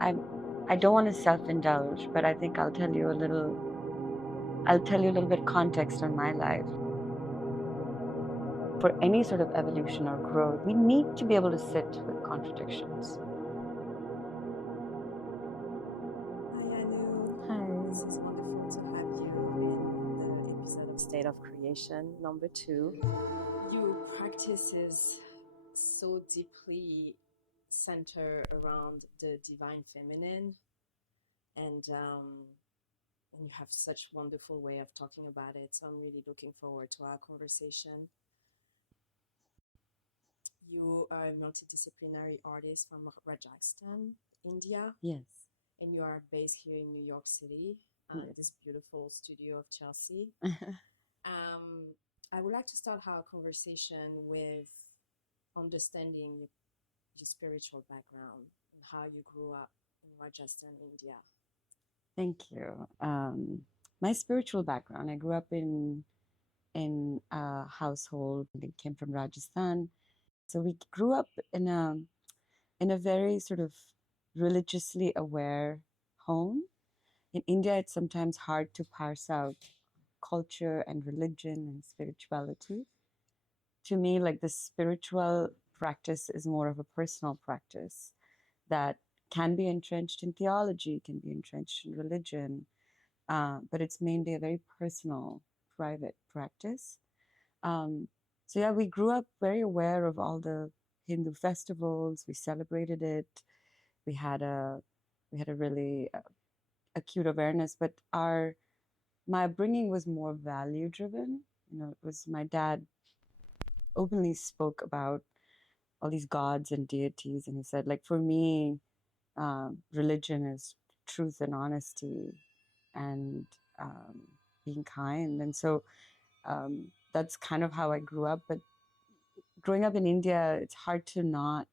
I I don't want to self-indulge, but I think I'll tell you a little bit context on my life. For any sort of evolution or growth, we need to be able to sit with contradictions. Hi, Anu. This is Hi. wonderful to have you in the episode of State of Creation number 2. Your practice is so deeply centered around the divine feminine, and and you have such wonderful way of talking about it. So I'm really looking forward to our conversation. You are a multidisciplinary artist from Rajasthan, India, Yes. and you are based here in New York City, Yes. this beautiful studio of Chelsea. Um, I would like to start our conversation with understanding your spiritual background and how you grew up in Rajasthan, India. Thank you. My spiritual background, I grew up in a household that came from Rajasthan. So we grew up in a very sort of religiously aware home. In India, it's sometimes hard to parse out culture and religion and spirituality. To me, like the spiritual practice is more of a personal practice that can be entrenched in theology, can be entrenched in religion, but it's mainly a very personal, private practice. Um, so yeah, we grew up very aware of all the Hindu festivals. We celebrated it. We had a we had a really acute awareness, but our my upbringing was more value driven. It was my dad openly spoke about all these gods and deities, and he said, like, for me, religion is truth and honesty and um, being kind. And so that's kind of how I grew up. But growing up in India, it's hard to not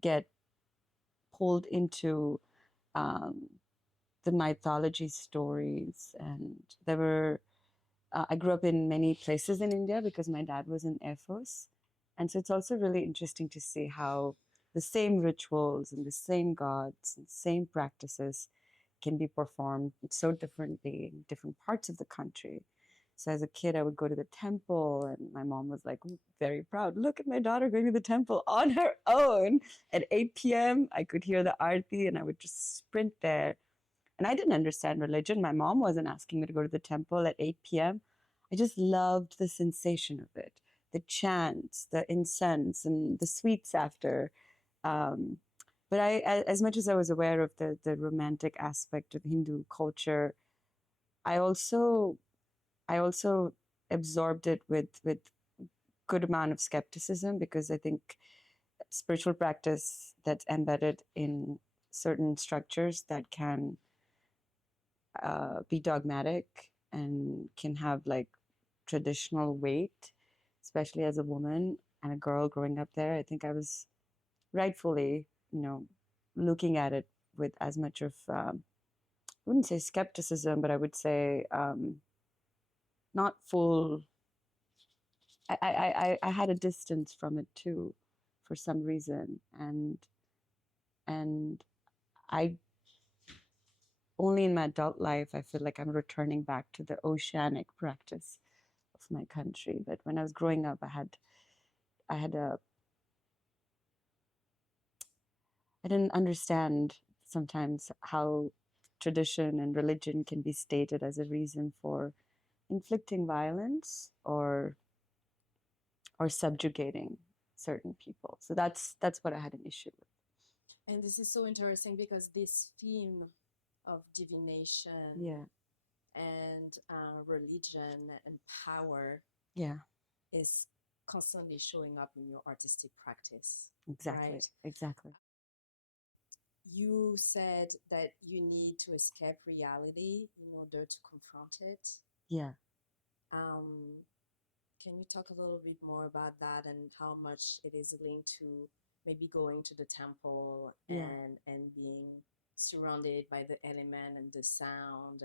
get pulled into um, the mythology stories. And I grew up in many places in India because my dad was in Air Force. And so it's also really interesting to see how the same rituals and the same gods and same practices can be performed so differently in different parts of the country. So as a kid, I would go to the temple, and my mom was like very proud. Look at my daughter going to the temple on her own at 8 p.m. I could hear the arti, and I would just sprint there. And I didn't understand religion. My mom wasn't asking me to go to the temple at 8 p.m. I just loved the sensation of it, the chants, the incense, and the sweets after. Um, but as much as I was aware of the romantic aspect of Hindu culture, I also I also absorbed it with good amount of skepticism, because I think spiritual practice that's embedded in certain structures that can be dogmatic and can have like traditional weight, especially as a woman and a girl growing up there. I think I was rightfully, looking at it with as much of, I wouldn't say skepticism, but I would say not full. I had a distance from it too, for some reason, and I only in my adult life I feel like I'm returning back to the oceanic practice of my country. But when I was growing up, I had a I didn't understand sometimes how tradition and religion can be stated as a reason for inflicting violence or subjugating certain people. So that's what I had an issue with. And this is so interesting because this theme of divination Yeah, and religion and power yeah, is constantly showing up in your artistic practice, exactly, right? exactly. You said that you need to escape reality in order to confront it. Yeah, Um, can you talk a little bit more about that and how much it is linked to maybe going to the temple yeah. and being surrounded by the element and the sound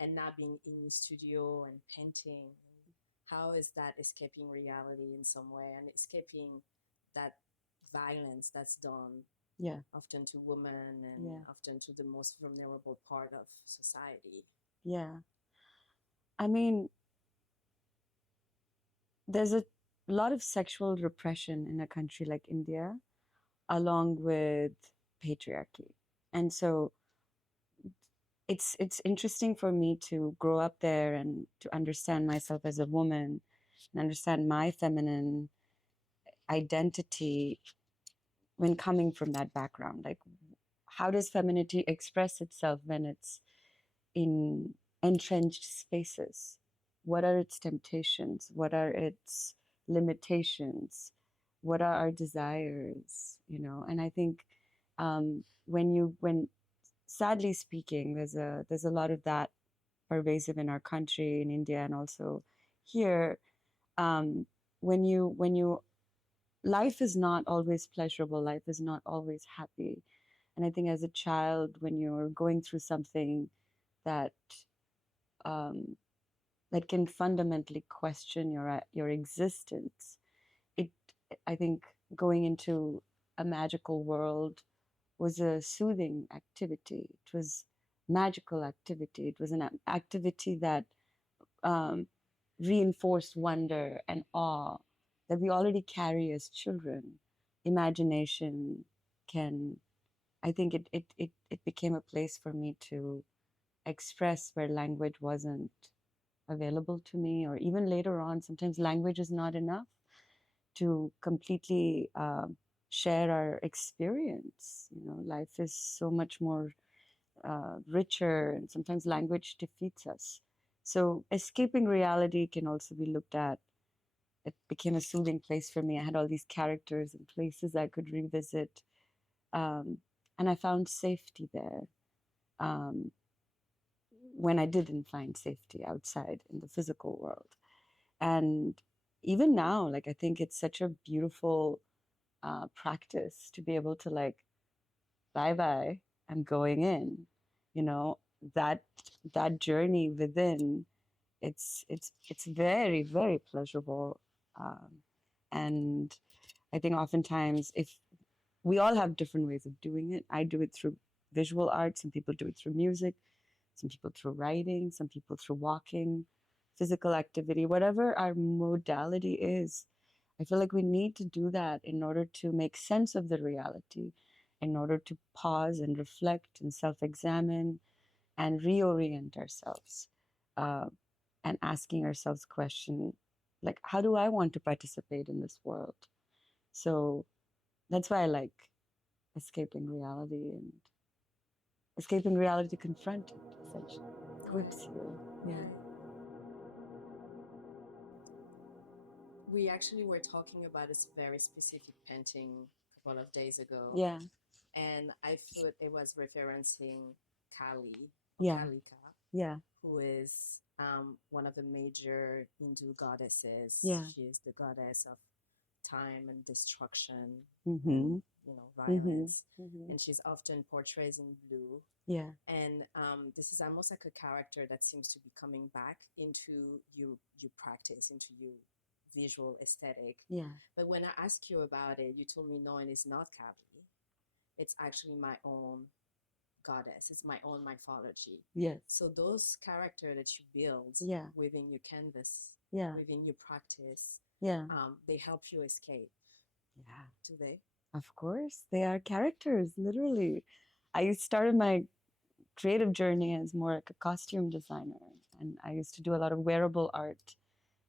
and not being in your studio and painting? How is that escaping reality in some way and escaping that violence that's done Yeah. often to women and Yeah. often to the most vulnerable part of society. Yeah. I mean, there's a lot of sexual repression in a country like India, along with patriarchy. And so it's interesting for me to grow up there and to understand myself as a woman and understand my feminine identity when coming from that background. Like, how does femininity express itself when it's in entrenched spaces? What are its temptations? What are its limitations? What are our desires? You know, and I think when sadly speaking, there's a lot of that pervasive in our country, in India, and also here. Um, when you life is not always pleasurable. Life is not always happy, and I think as a child, when you're going through something that um, that can fundamentally question your existence, it I think going into a magical world was a soothing activity. It was magical activity. It was an activity that um, reinforced wonder and awe that we already carry as children. Imagination can, I think it became a place for me to express where language wasn't available to me, or even later on, sometimes language is not enough to completely share our experience. You know, life is so much more richer, and sometimes language defeats us. So, escaping reality can also be looked at. It became a soothing place for me. I had all these characters and places I could revisit, um, and I found safety there um, when I didn't find safety outside in the physical world. And even now, like, I think it's such a beautiful practice to be able to, like, bye bye, I'm going in, you know, that that journey within, it's very, very pleasurable. And I think oftentimes, if we all have different ways of doing it. I do it through visual art, some people do it through music, some people through writing, some people through walking, physical activity, whatever our modality is. I feel like we need to do that in order to make sense of the reality, in order to pause and reflect and self examine and reorient ourselves, uh, and asking ourselves question like, how do I want to participate in this world? So that's why I like escaping reality, and escaping reality to confront it, essentially equips Right, you. Yeah. right. We actually were talking about this very specific painting a couple of days ago, Yeah. and I thought it was referencing Kali or Yeah. Kalika, Yeah. who is one of the major Hindu goddesses. Yeah. She is the goddess of time and destruction and Mm-hmm. Mm-hmm. violence, Mm-hmm. and she's often portrayed in blue. Yeah. And this is almost like a character that seems to be coming back into you practice, into you visual aesthetic. Yeah. But when I asked you about it, you told me no, and it's not Kali. It's actually my own goddess. It's my own mythology. Yes. So those characters that you build Yeah. within your canvas, Yeah. within your practice, Yeah. they help you escape. Yeah. Do they? Of course. They are characters, literally. I started my creative journey as more like a costume designer, and I used to do a lot of wearable art.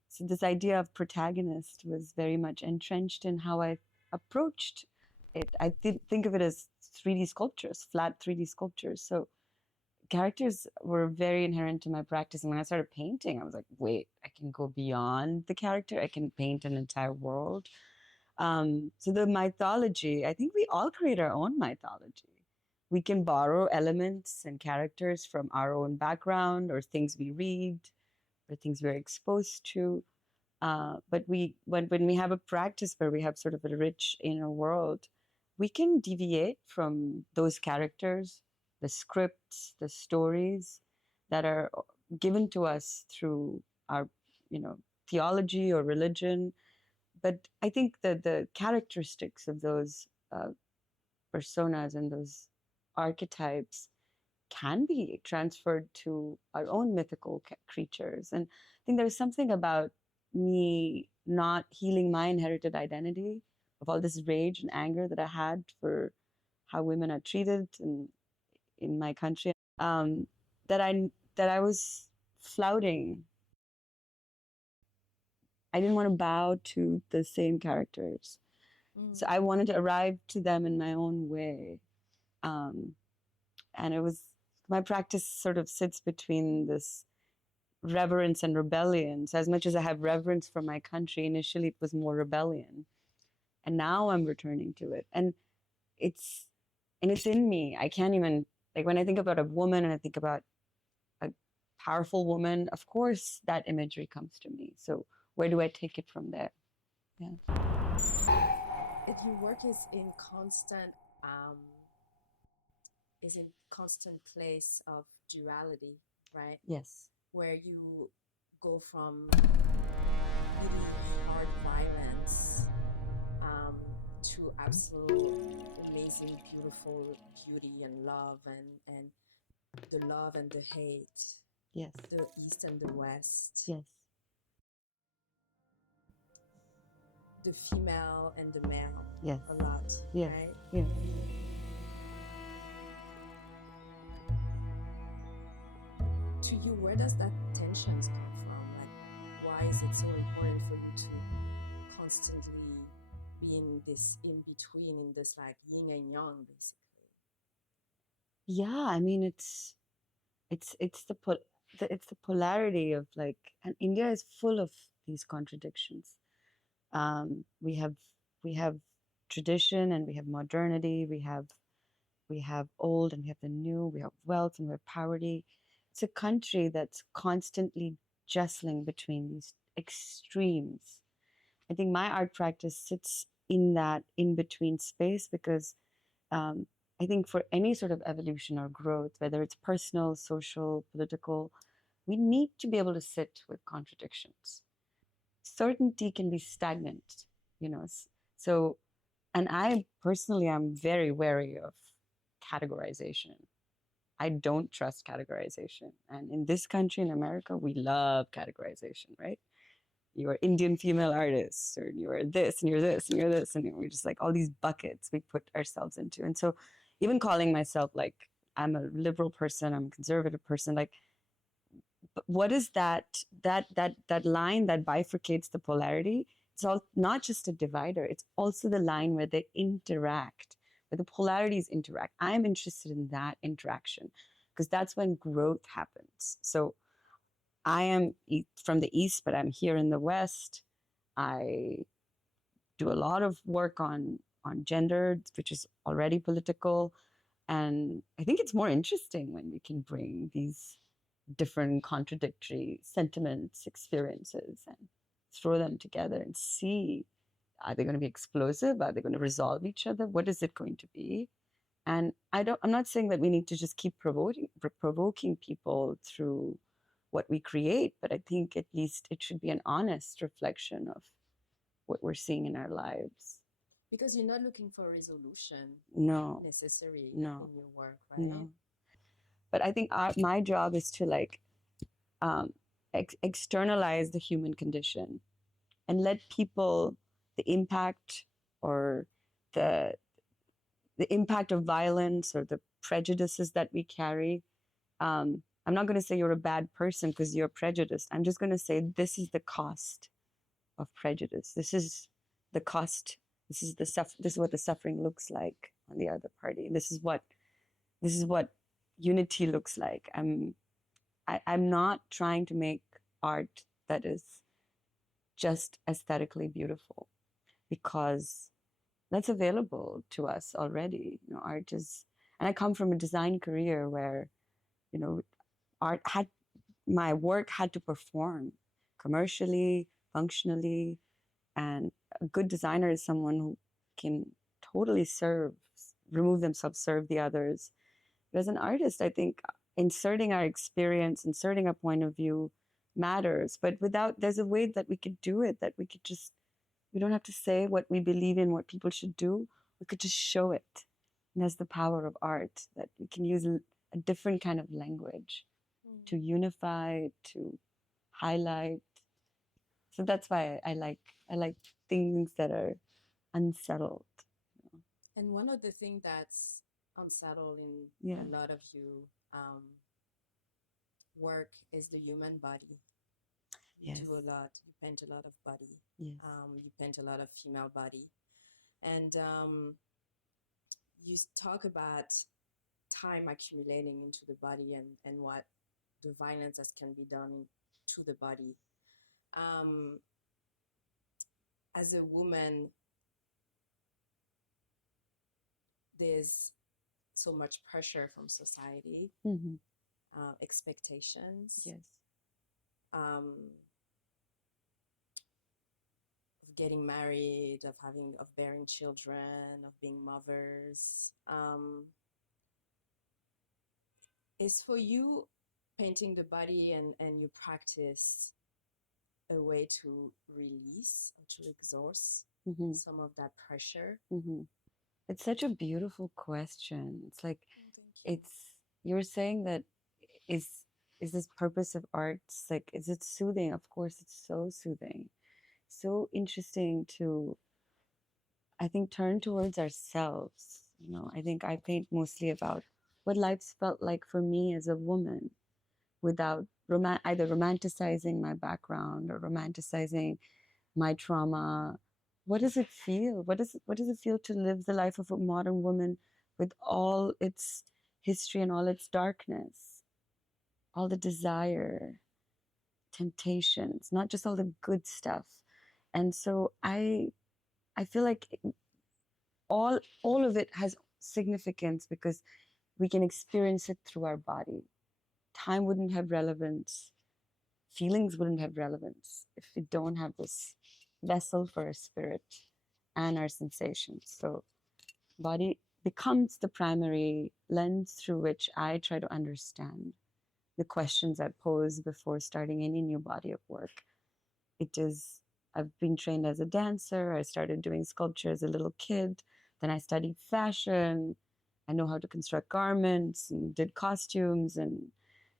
So this idea of protagonist was very much entrenched in how I approached it. I think of it as 3D sculptures, flat 3D sculptures. So characters were very inherent to my practice. And when I started painting, I was like, wait, I can go beyond the character. I can paint an entire world. So the mythology, I think we all create our own mythology. We can borrow elements and characters from our own background, or things we read, or things we're exposed to. But when we have a practice where we have sort of a rich inner world, we can deviate from those characters, the scripts, the stories that are given to us through our, you know, theology or religion. But I think that the characteristics of those personas and those archetypes can be transferred to our own mythical creatures. And I think there's something about me not healing my inherited identity of all this rage and anger that I had for how women are treated in my country, um, that I was flouting. I didn't want to bow to the same characters. So I wanted to arrive to them in my own way. Um, and it was, my practice sort of sits between this reverence and rebellion. So as much as I have reverence for my country, initially it was more rebellion. And now I'm returning to it. It's and it's in me. I can't even, like, when I think about a woman and I think about a powerful woman, of course that imagery comes to me. So where do I take it from there? Yeah. Your work um, is in constant place of duality, right? Yes. Where you go from really hard violence to absolute amazing, beautiful beauty and love, and the love and the hate, Yes. the East and the West, Yes. the female and the male, Yes. a lot, Yes. right? Yes. To you, where does that tensions come from? Like, why is it so important for you to constantly be in this in between, in this like yin and yang, basically? Yeah, I mean it's the polarity of, like, and India is full of these contradictions. We have tradition and we have modernity. We have old and we have the new. We have wealth and we have poverty. It's a country that's constantly jostling between these extremes. I think my art practice sits in that in between space because um, I think for any sort of evolution or growth, whether it's personal, social, political, we need to be able to sit with contradictions. Certainty can be stagnant, you know. So, and I personally am very wary of categorization. I don't trust categorization. And in this country, in America, we love categorization, right? You are Indian female artists, or you are this, and you're this, and you're this, and we're just like all these buckets we put ourselves into. And so, even calling myself like I'm a liberal person, I'm a conservative person, like, what is that line that bifurcates the polarity? It's all not just a divider; it's also the line where they interact, where the polarities interact. I'm interested in that interaction because that's when growth happens. So I am from the East, but I'm here in the West. I do a lot of work on gender, which is already political, and I think it's more interesting when we can bring these different contradictory sentiments, experiences, and throw them together and see, are they going to be explosive? Are they going to resolve each other? What is it going to be? And I'm not saying that we need to just keep provoking people through what we create, but I think at least it should be an honest reflection of what we're seeing in our lives. Because you're not looking for a resolution, No, necessary, no, in your work, right? no. But I think my job is to, like, um, externalize the human condition and let people, the impact, or the impact of violence or the prejudices that we carry. I'm not going to say you're a bad person because you're prejudiced. I'm just going to say this is the cost of prejudice. This is the cost. This is this is what the suffering looks like on the other party. This is what unity looks like. I'm not trying to make art that is just aesthetically beautiful, because that's available to us already. You know, art is, and I come from a design career where, you know, art had, my work had to perform commercially, functionally, and a good designer is someone who can totally remove themselves, serve the others. But as an artist, I think inserting our experience, inserting a point of view matters. But there's a way that we could do it, that we don't have to say what we believe in, what people should do. We could just show it. And that's the power of art, that we can use a different kind of language to unify, to highlight. So that's why I like things that are unsettled. And one of the things that's unsettled in Yeah. a lot of you work is the human body. You Yes. do a lot. You paint a lot of body. Yes. You paint a lot of female body, and you talk about time accumulating into the body and what the violence that can be done to the body. As a woman, there's so much pressure from society, expectations. Yes. Of getting married, of bearing children, of being mothers. Is for you painting the body and you practice a way to release or to exhaust some of that pressure? It's such a beautiful question. It's like, Thank you. you're saying that is is this purpose of art, it's like, is it soothing? Of course, it's so soothing, so interesting to, I think, turn towards ourselves. I think I paint mostly about what life's felt like for me as a woman, without either romanticizing my background or romanticizing my trauma. What does it feel? What does it feel to live the life of a modern woman with all its history and all its darkness, all the desire, temptations, not just all the good stuff. And so I feel like all of it has significance because we can experience it through our body. Time wouldn't have relevance, feelings wouldn't have relevance if we don't have this vessel for our spirit and our sensations. So body becomes the primary lens through which I try to understand the questions I pose before starting any new body of work. It is, I've been trained as a dancer. I started doing sculpture as a little kid. Then I studied fashion. I know how to construct garments and did costumes. And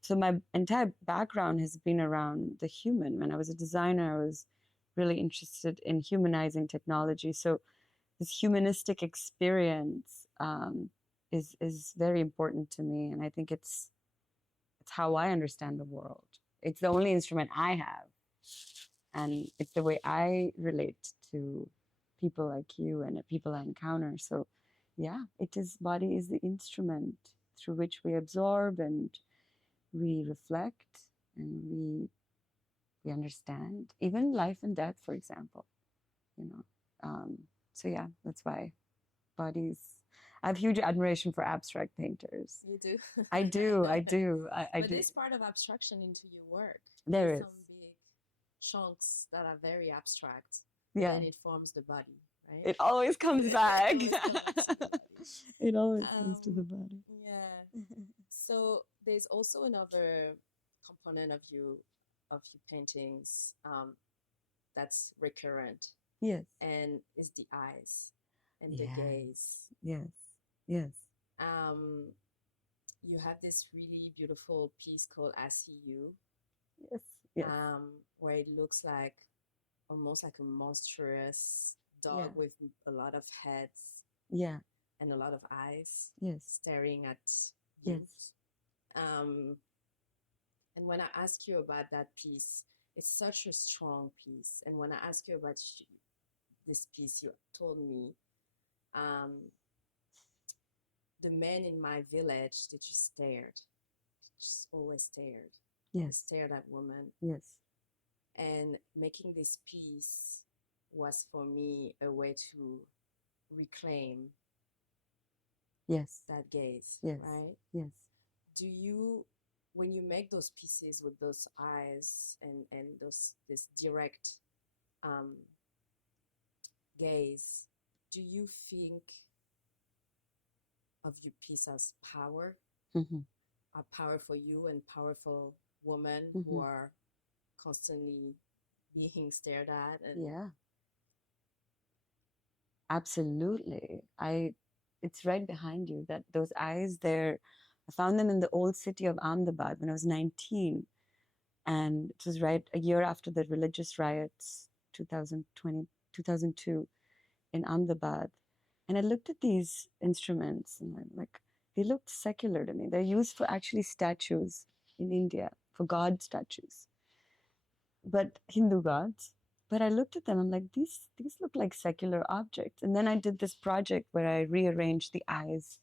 so my entire background has been around the human. When I was a designer, I was really interested in humanizing technology. So this humanistic experience is very important to me. And I think it's how I understand the world. It's the only instrument I have, and it's the way I relate to people like you and the people I encounter. So yeah, body is the instrument through which we absorb and we reflect and we understand even life and death, for example. you know so yeah, that's why bodies, I have huge admiration for abstract painters. You do? I do. I do. I But do. there's part of abstraction into your work. There There's is. some big chunks that are very abstract. Yeah. Then it forms the body, right? It always comes back. It always comes back to the body. It always comes to the body. Yeah. So there's also another component of your paintings that's recurrent. Yes. And it's the eyes and the Yes. gaze. Yes. Yes. You have this really beautiful piece called I See You. Yes. Yes. Where it looks like almost like a monstrous dog, Yeah. with a lot of heads. Yeah. And a lot of eyes. Yes. Staring at you. Yes. And when I ask you about that piece, it's such a strong piece. And when I ask you about this piece, you told me, the men in my village, they just stared. Just always stared. Yes. Stared at women. Yes. And making this piece was for me a way to reclaim Yes. that gaze. Yes. Right? Yes. Do you, when you make those pieces with those eyes and this direct gaze, do you think of your piece as power? A power for you and powerful women who are constantly being stared at? And yeah. Absolutely. it's right behind you. That those eyes there, I found them in the old city of Ahmedabad when I was 19, and it was right a year after the religious riots, 2020, 2002 in Ahmedabad. And I looked at these instruments and I'm like, they looked secular to me. They're used for actually statues in India, for god statues, but Hindu gods. But I looked at them, I'm like, these look like secular objects. And then I did this project where I rearranged the eyes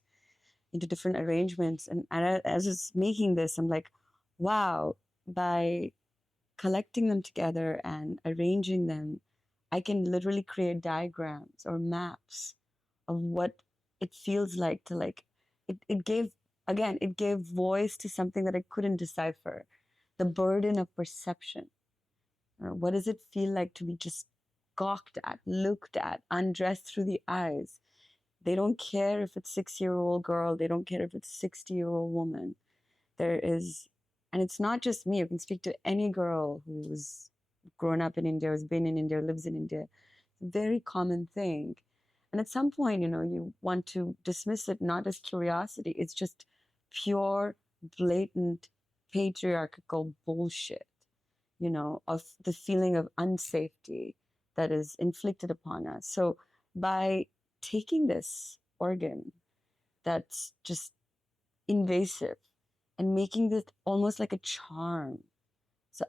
into different arrangements. And as I was making this, I'm like, wow, by collecting them together and arranging them, I can literally create diagrams or maps of what it feels like to like it gave again, it gave voice to something that I couldn't decipher. The burden of perception. What does it feel like to be just gawked at, looked at, undressed through the eyes? They don't care if it's 6-year-old girl, they don't care if it's 60-year-old woman. There is, and it's not just me, you can speak to any girl who's grown up in India, who's been in India, lives in India. It's a very common thing. And at some point, you want to dismiss it not as curiosity, it's just pure, blatant, patriarchal bullshit, of the feeling of unsafety that is inflicted upon us. So by taking this organ that's just invasive and making this almost like a charm. So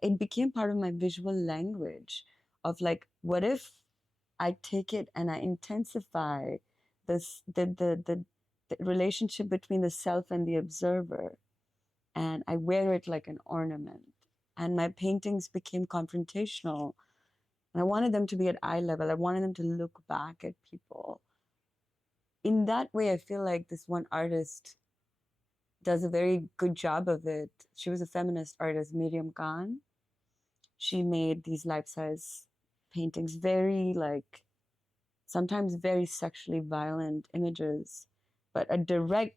it became part of my visual language of like, what if I take it and I intensify this the relationship between the self and the observer, and I wear it like an ornament. And my paintings became confrontational. And I wanted them to be at eye level. I wanted them to look back at people. In that way, I feel like this one artist does a very good job of it. She was a feminist artist, Miriam Khan. She made these life-size paintings, very like sometimes very sexually violent images, but a direct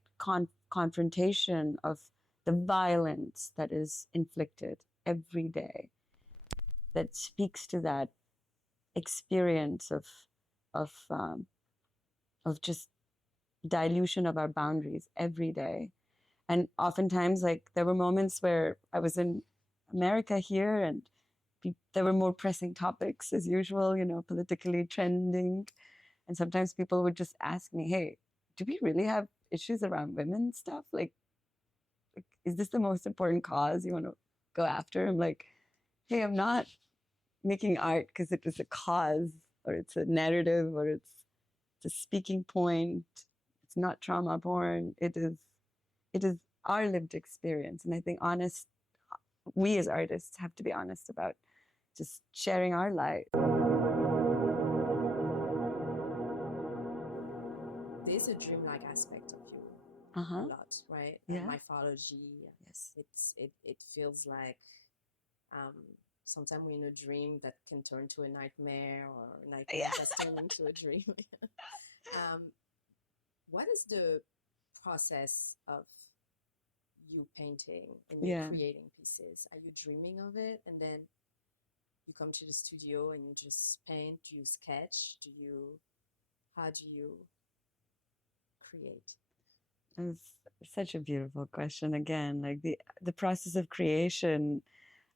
confrontation of the violence that is inflicted every day, that speaks to that experience of of just dilution of our boundaries every day. And oftentimes, like, there were moments where I was in America here and there were more pressing topics as usual, politically trending. And sometimes people would just ask me, hey, do we really have issues around women stuff? Like, is this the most important cause you want to go after? I'm like, hey, I'm not making art because it is a cause or it's a narrative or it's a speaking point. It's not trauma porn. It is our lived experience. And I think we as artists have to be honest about just sharing our life. There's a dreamlike aspect of you Uh-huh. a lot, right? Yeah. Mythology. Yes. It feels like um, sometimes we're in a dream that can turn to a nightmare, or a nightmare Yeah. that's turned into a dream. um, what is the process of you painting and you Yeah. creating pieces? Are you dreaming of it and then you come to the studio and you just paint? Do you sketch? How do you create? It's such a beautiful question. Again, like the process of creation,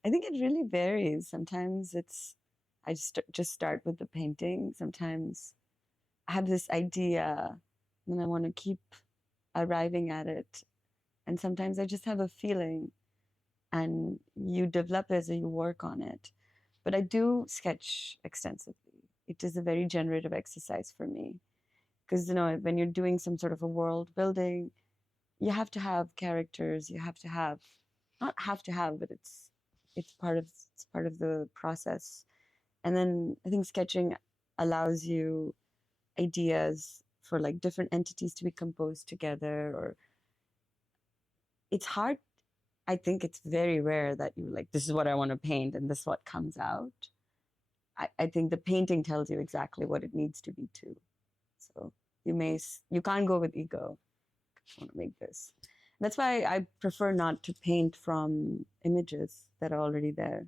I think it really varies. Sometimes I just start with the painting. Sometimes I have this idea and I want to keep arriving at it. And sometimes I just have a feeling and you develop as you work on it. But I do sketch extensively. It is a very generative exercise for me because when you're doing some sort of a world building, you have to have characters. You have to have, not have to have, but it's part of the process. And then I think sketching allows you ideas for like different entities to be composed together. Or it's hard. I think it's very rare that you like, this is what I want to paint and this is what comes out. I think the painting tells you exactly what it needs to be too. So you can't go with ego. I want to make this. That's why I prefer not to paint from images that are already there.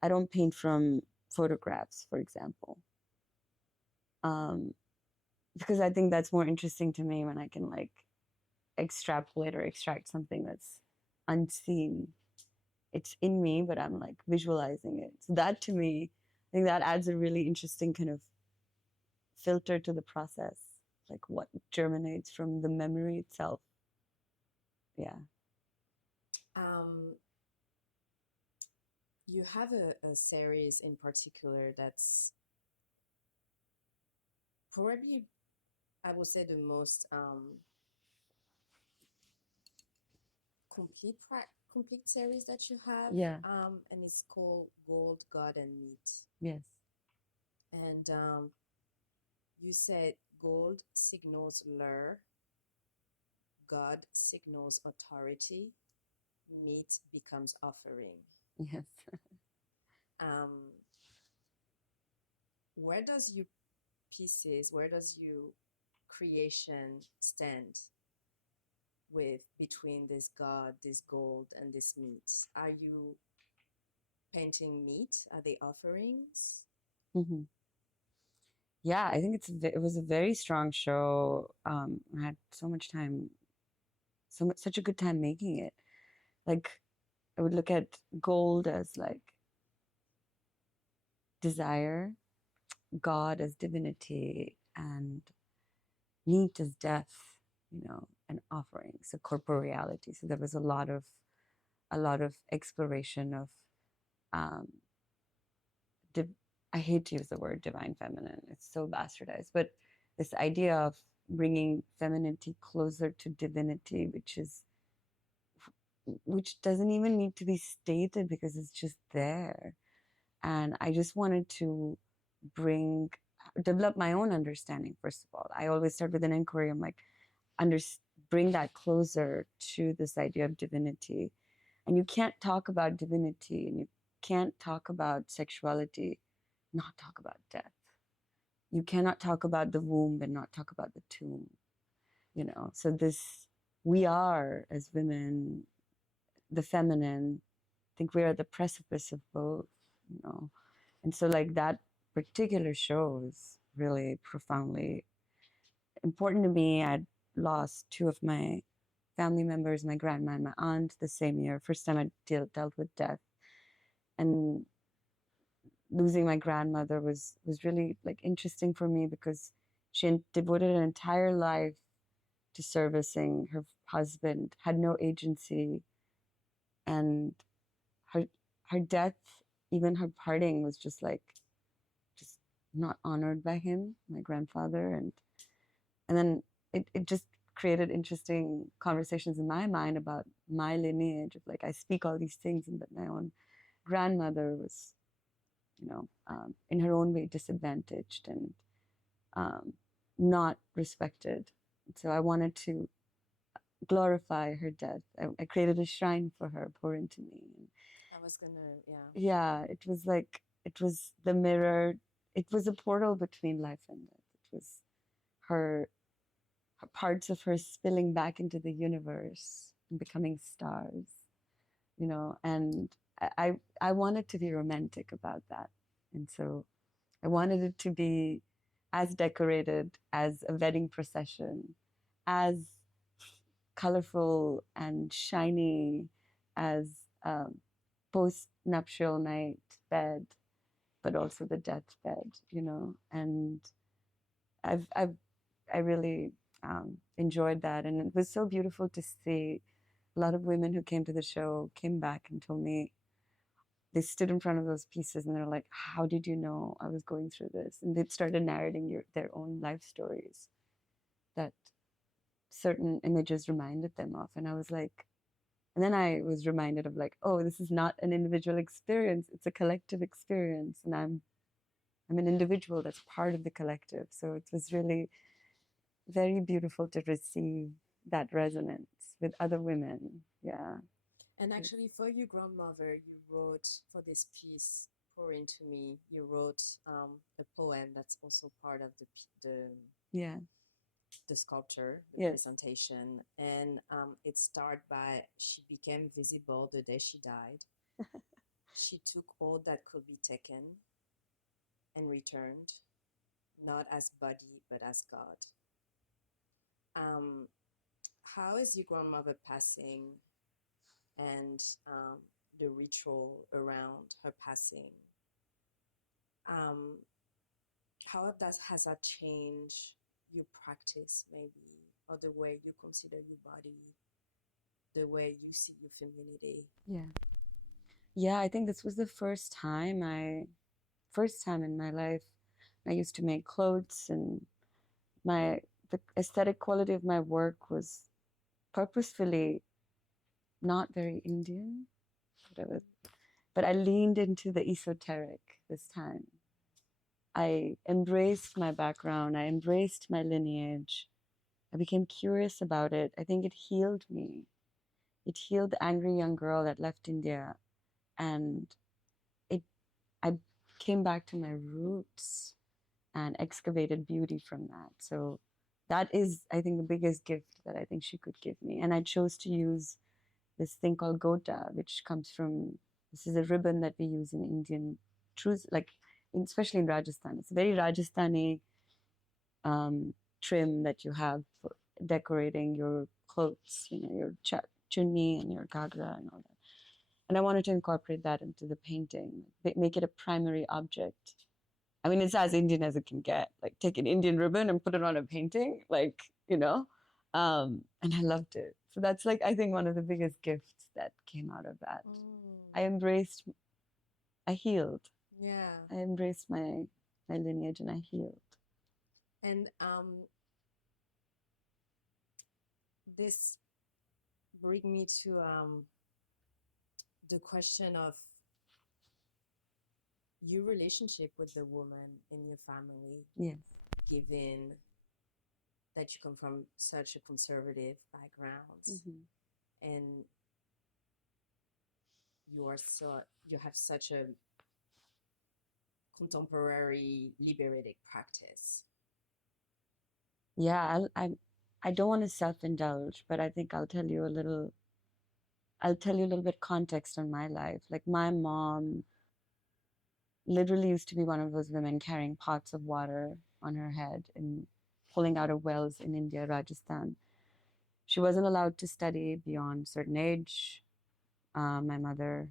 I don't paint from photographs, for example. Um, because I think that's more interesting to me when I can like extrapolate or extract something that's unseen. It's in me, but I'm like visualizing it. So that to me, I think that adds a really interesting kind of filter to the process, like what germinates from the memory itself. Yeah. Um, you have a series in particular that's probably, I would say, the most complete series that you have, Yeah. and it's called Gold, God, and Meat. Yes. And you said gold signals lure, God signals authority, meat becomes offering. Yes. Um, where does your pieces, where does your creation stand with between this God, this gold, and this meat? Are you painting meat? Are they offerings? Hmm. Yeah, I think it was a very strong show. I had so much time, such a good time making it. Like I would look at gold as like desire, God as divinity, and meat as death, and offering, so corporeality. So there was a lot of exploration of um, div- I hate to use the word divine feminine. It's so bastardized, but this idea of bringing femininity closer to divinity, which doesn't even need to be stated because it's just there. And I just wanted to bring develop my own understanding. First of all, I always start with an inquiry. I'm like, under bring that closer to this idea of divinity. And you can't talk about divinity and you can't talk about sexuality, not talk about death. You cannot talk about the womb and not talk about the tomb. So this, we are as women, the feminine, I think we're at the precipice of both. And so like that particular show is really profoundly important to me. I'd lost two of my family members, my grandma and my aunt, the same year. First time I dealt with death, and losing my grandmother was really like interesting for me because she had devoted an entire life to servicing her husband, had no agency, and her her death, even her parting, was just not honored by him, my grandfather, and then it just created interesting conversations in my mind about my lineage of like I speak all these things and that my own grandmother was in her own way disadvantaged and um, not respected. So I wanted to glorify her death. I created a shrine for her, pour into me. I was gonna, yeah. Yeah, it was the mirror. It was a portal between life and death. It was her parts of her spilling back into the universe and becoming stars. And I wanted to be romantic about that. And so I wanted it to be as decorated as a wedding procession, as colorful and shiny as post nuptial night bed, but also the deathbed. And I've I really enjoyed that, and it was so beautiful to see. A lot of women who came to the show came back and told me they stood in front of those pieces and they're like, "How did you know I was going through this?" And they started narrating their own life stories that certain images reminded them of, and I was like, and then I was reminded of like, oh, this is not an individual experience; it's a collective experience, and I'm an individual that's part of the collective. So it was really very beautiful to receive that resonance with other women. Yeah. And actually, for your grandmother, you wrote for this piece, Pour Into Me, you wrote a poem that's also part of Yeah. the sculpture, the Yes. presentation. And it started by, she became visible the day she died. She took all that could be taken and returned. not as body, but as God. Um, how is your grandmother passing and the ritual around her passing? Um, how has that changed your practice, maybe, or the way you consider your body, the way you see your femininity? Yeah. Yeah, I think this was the first time in my life I used to make clothes, and the aesthetic quality of my work was purposefully not very Indian, but I leaned into the esoteric this time. I embraced my background, I embraced my lineage. I became curious about it. I think it healed me. It healed the angry young girl that left India, and it I came back to my roots and excavated beauty from that. So that is, I think, the biggest gift that I think she could give me. And I chose to use this thing called gota, which comes from, this is a ribbon that we use in Indian truths, like especially in Rajasthan. It's a very Rajasthani trim that you have for decorating your clothes, your chunni and your gagra and all that. And I wanted to incorporate that into the painting, make it a primary object. I mean, it's as Indian as it can get. Like, take an Indian ribbon and put it on a painting, like, and I loved it. So that's like, I think, one of the biggest gifts that came out of that. I embraced, I healed. Yeah. I embraced my lineage and I healed. And this brings me to the question of your relationship with the woman in your family. Yes. Given that you come from such a conservative background, and you have such a contemporary liberated practice. Yeah, I don't want to self-indulge, but I think I'll tell you a little bit context on my life. Like, my mom literally used to be one of those women carrying pots of water on her head and pulling out of wells in India, Rajasthan. She wasn't allowed to study beyond a certain age, my mother.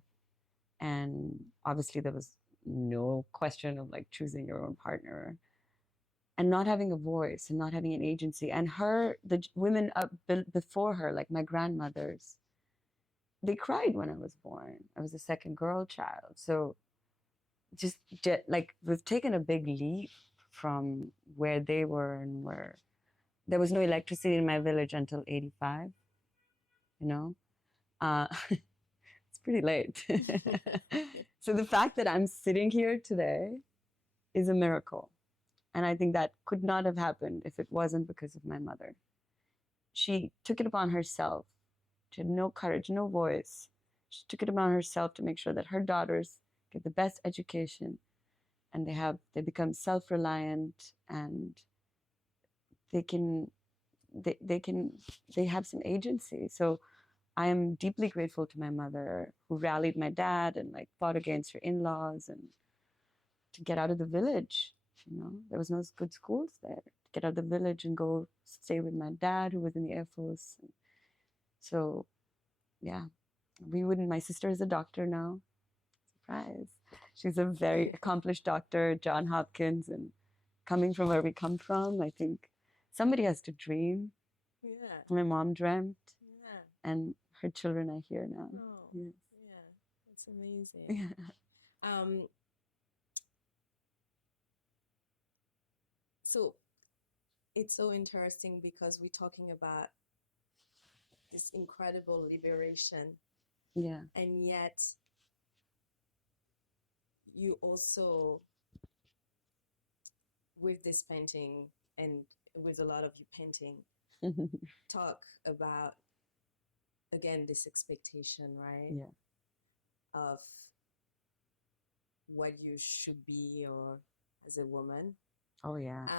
And obviously there was no question of like choosing your own partner, and not having a voice and not having an agency. And the women up before her, like my grandmothers, they cried when I was born. I was the second girl child. So just like, we've taken a big leap from where they were, and where there was no electricity in my village until 85, it's pretty late. So the fact that I'm sitting here today is a miracle. And I think that could not have happened if it wasn't because of my mother. She took it upon herself. She had no courage, no voice. She took it upon herself to make sure that her daughters get the best education, and they become self-reliant, and they can they have some agency. So I am deeply grateful to my mother, who rallied my dad and like fought against her in-laws and to get out of the village. There was no good schools there. To get out of the village and go stay with my dad, who was in the Air Force. So yeah, my sister is a doctor now. Surprise. She's a very accomplished doctor, John Hopkins, and coming from where we come from, I think somebody has to dream. Yeah. My mom dreamt. Yeah. And her children are here now. Oh, yes. Yeah. That's amazing. Yeah. So it's so interesting because we're talking about this incredible liberation. Yeah. And yet you also, with this painting and with a lot of your painting, talk about, again, this expectation, right? Yeah. Of what you should be, or as a woman. Oh yeah.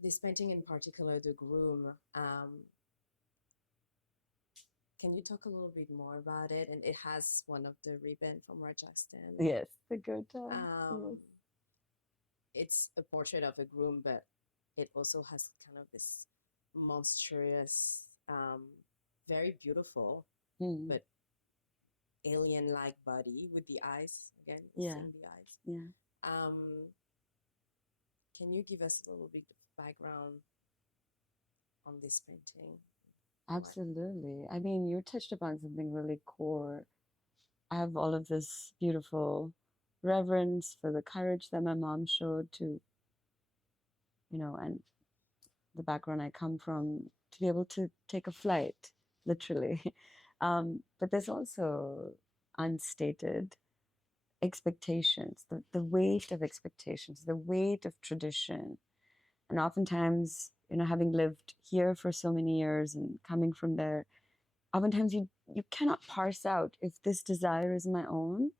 This painting in particular, The Groom, can you talk a little bit more about it? And it has one of the ribbon from Rajasthan. Yes, the good time. Yes. it's a portrait of a groom, but it also has kind of this monstrous, very beautiful, Mm. but alien-like body with the eyes. Again, Yeah. seeing the eyes. Yeah. Um, can you give us a little bit of background on this painting? Absolutely. I mean, you touched upon something really core. I have all of this beautiful reverence for the courage that my mom showed to, and the background I come from, to be able to take a flight, literally. But there's also unstated expectations, the weight of expectations, the weight of tradition. And oftentimes, having lived here for so many years and coming from there, oftentimes you cannot parse out if this desire is my own,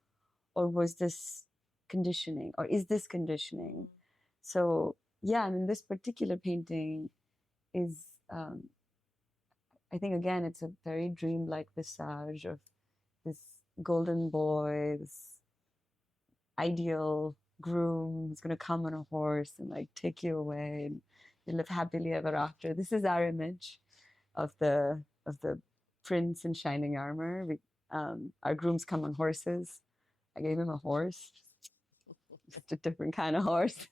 or was this conditioning, or is this conditioning. So yeah, I mean, this particular painting is, I think, again, it's a very dreamlike visage of this golden boy, this ideal groom who's going to come on a horse and like take you away, and you live happily ever after. This is our image of the prince in shining armor. Our grooms come on horses. I gave him a horse, just a different kind of horse.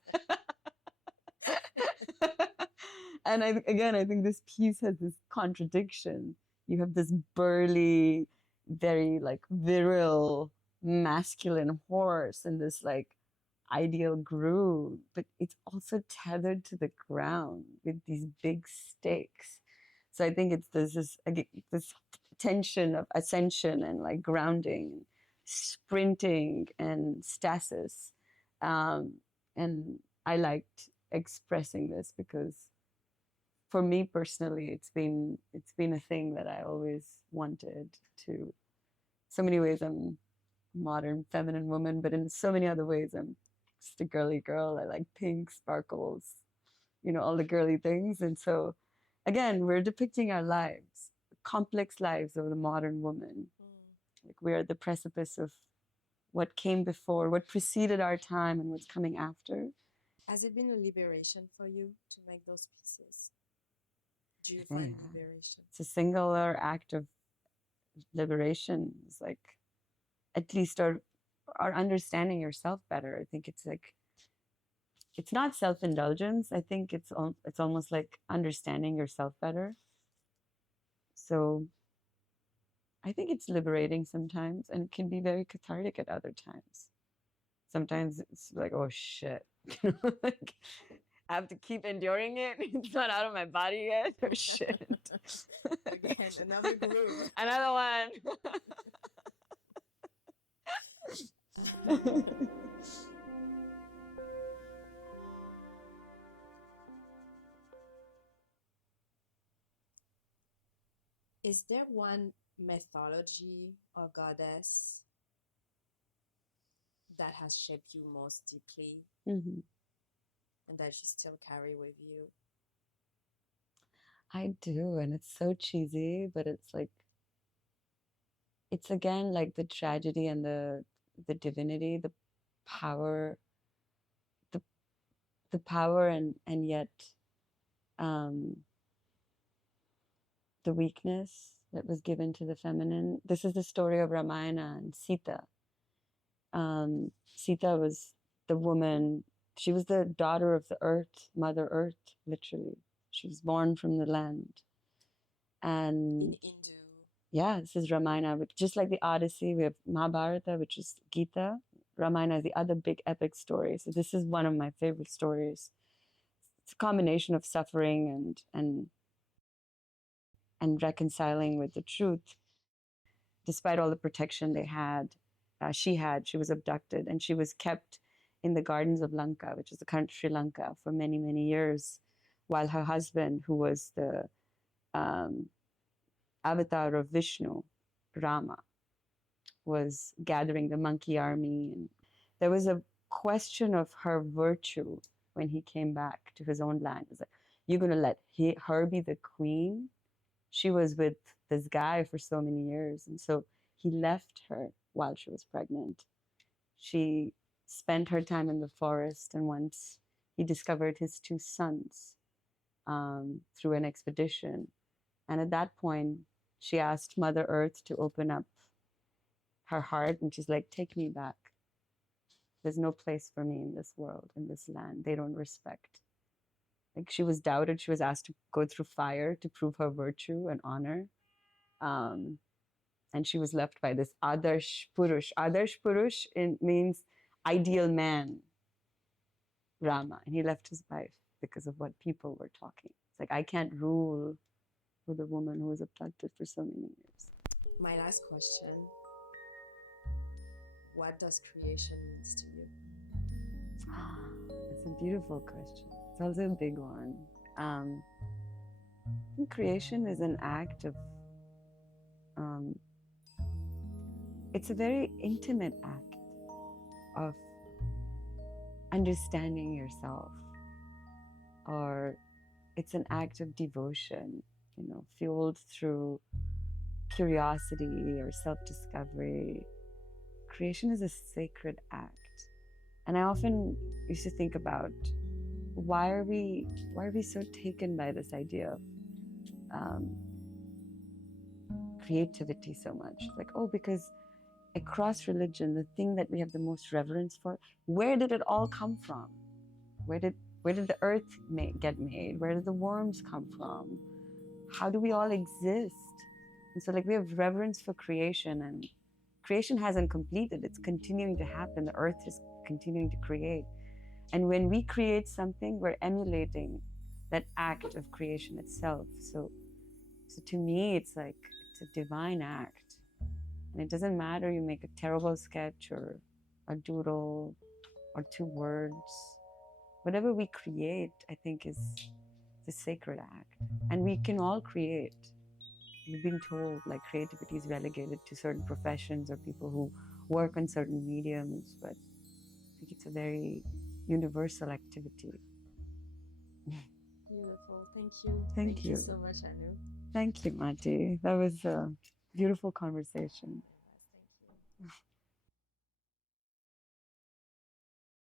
And I think this piece has this contradiction. You have this burly, very like virile, masculine horse and this like ideal groove, but it's also tethered to the ground with these big stakes. So I think it's this tension of ascension and like grounding, sprinting and stasis. And I liked expressing this because for me personally, it's been a thing that I always wanted to. So many ways I'm a modern feminine woman, but in so many other ways I'm just a girly girl. I like pink sparkles, all the girly things. And so again, we're depicting our lives, complex lives of the modern woman. Like we're at the precipice of what came before, what preceded our time, and what's coming after. Has it been a liberation for you to make those pieces? Do you Yeah. find liberation? It's a singular act of liberation. It's like at least our understanding yourself better. I think it's like it's not self-indulgence. I think it's almost like understanding yourself better. So I think it's liberating sometimes, and it can be very cathartic at other times. Sometimes it's like, oh shit, like I have to keep enduring it. It's not out of my body yet. Oh shit. Again, another groove. Another one. Is there one mythology or goddess that has shaped you most deeply Mm-hmm. and that you still carry with you? I do, and it's so cheesy, but it's again like the tragedy and the divinity, power, the the power and yet um, the weakness that was given to the feminine. This is the story of Ramayana and Sita. Sita was the woman. She was the daughter of the earth, Mother Earth, literally. She was born from the land. And In Hindu. yeah, this is Ramayana, which just like the Odyssey, we have Mahabharata, which is Gita. Ramayana is the other big epic story. So this is one of my favorite stories. It's a combination of suffering and reconciling with the truth. Despite all the protection she was abducted and she was kept in the gardens of Lanka, which is the country Sri Lanka, for many, many years, while her husband, who was the um, avatar of Vishnu, Rama, was gathering the monkey army. And there was a question of her virtue when he came back to his own land. It's like, you're going to let her be the queen? She was with this guy for so many years. And so he left her while she was pregnant. She spent her time in the forest, and once he discovered his two sons through an expedition. And at that point, she asked Mother Earth to open up her heart, and she's like, "Take me back. There's no place for me in this world, in this land. They don't respect." Like, she was doubted. She was asked to go through fire to prove her virtue and honor. Um, and she was left by this Adarsh Purush. Adarsh Purush means ideal man, Rama. And he left his wife because of what people were talking. It's like, I can't rule with a woman who was abducted for so many years. My last question, what does creation means to you? It's a beautiful question. It's also a big one. I think creation is an act of, it's a very intimate act of understanding yourself, or it's an act of devotion, fueled through curiosity or self-discovery. Creation is a sacred act. And I often used to think about, why are we so taken by this idea of creativity so much? Like, oh, because across religion, the thing that we have the most reverence for, where did it all come from? Where did the earth get made? Where did the worms come from? How do we all exist? And so, like, we have reverence for creation, and creation hasn't completed. It's continuing to happen. The earth is continuing to create. And when we create something, we're emulating that act of creation itself. So to me, it's like, it's a divine act. And it doesn't matter, you make a terrible sketch or a doodle or two words. Whatever we create, I think, is the sacred act. And we can all create. We've been told, like, creativity is relegated to certain professions or people who work on certain mediums, but I think it's a very universal activity. Beautiful. Thank you. Thank you so much, Annu. Thank you, Mati. That was a beautiful conversation. Yes, thank you.